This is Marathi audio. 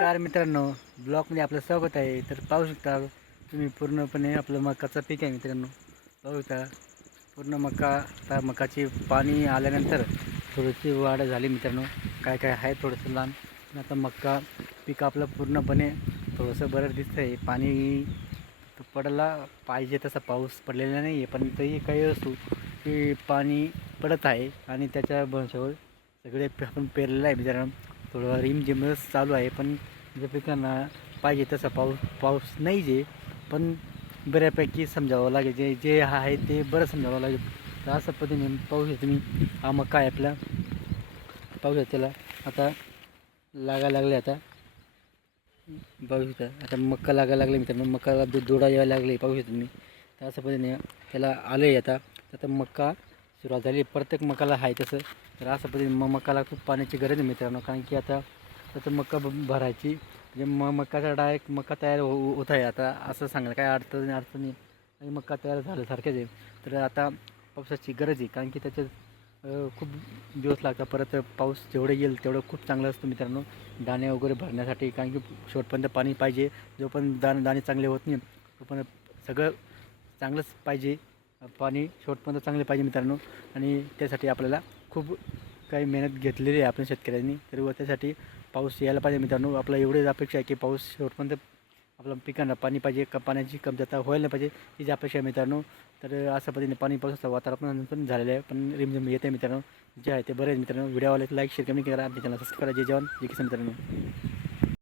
नमस्कार मित्रांनो. ब्लॉकमध्ये आपलं स्वागत आहे. तर पाहू शकता तुम्ही पूर्णपणे आपलं मकाचं पीक आहे मित्रांनो. पाहू शकता पूर्ण मका आता मकाची पाणी आल्यानंतर थोडीशी वाढ झाली मित्रांनो. काय काय आहे थोडंसं लहान. पण आता मका पीक आपलं पूर्णपणे थोडंसं बरं दिसतं आहे पाणी पडला पाहिजे तसा पाऊस पडलेला नाही आहे पण तरी काही असू की पाणी पडत आहे आणि त्याच्या भरोशावर सगळे आपण पेरलेलं आहे मित्रांनो. थोडं रिमझिमच चालू आहे पण ज्या पिकांना पाहिजे तसा पाऊस पाऊस नाही जे पण बऱ्यापैकी समजावं लागेल. जे जे आहे ते बरं समजावं लागेल. तर अशा पद्धतीने पाहू शकतो मी हा मका आहे आपला पाहू शकतो त्याला आता लागायला लागले आता. पाहू शकता आता मक्का लागायला लागले मित्रांनो मक्काला दूध दोडा यायला लागले पाहू शकतो मी तर अशा पद्धतीने त्याला आलं आहे आता. आता मक्का सुरुवात झाली. प्रत्येक मकाला आहे तसं. तर असं पद्धतीने मग मकाला खूप पाण्याची गरज आहे मित्रांनो. कारण की आता त्याचं मक्का भरायची. म्हणजे म मकाचा डायरेक्ट मका तयार हो, हो होत आहे. आता असं सांगायला काय अडचण अडचणी आणि मका तयार झाल्यासारखेच आहे. तर आता पावसाची गरज आहे. कारण की त्याच्यात खूप दिवस लागतात. परत पाऊस जेवढं येईल तेवढं खूप चांगलं असतं मित्रांनो. दाणे वगैरे भरण्यासाठी. कारण की शेवटपर्यंत पाणी पाहिजे. जोपर्यंत दाणे दाणे चांगले होत नाही तोपर्यंत सगळं चांगलंच पाहिजे. पाणी शेवटपर्यंत चांगले पाहिजे मित्रांनो. आणि त्यासाठी आपल्याला खूप काही मेहनत घेतलेली आहे आपण शेतकऱ्यांनी. तर व त्यासाठी पाऊस यायला पाहिजे मित्रांनो. आपला एवढीच अपेक्षा आहे की पाऊस शेवटपर्यंत आपल्या पिकांना पाणी पाहिजे का पाण्याची कमतरता व्हायला नाही पाहिजे हीच अपेक्षा आहे मित्रांनो. तर अशा पद्धतीने पाणी पावसाचं वातावरण पण झालेलं आहे. पण रिमझिम येते मित्रांनो. जे आहे ते बरे आहेत मित्रांनो. व्हिडिओवाले लाईक शेअर कमी करा. आमच्या चॅनल सबस्क्राईब करा. जे जेवण जे किसान मित्रांनो.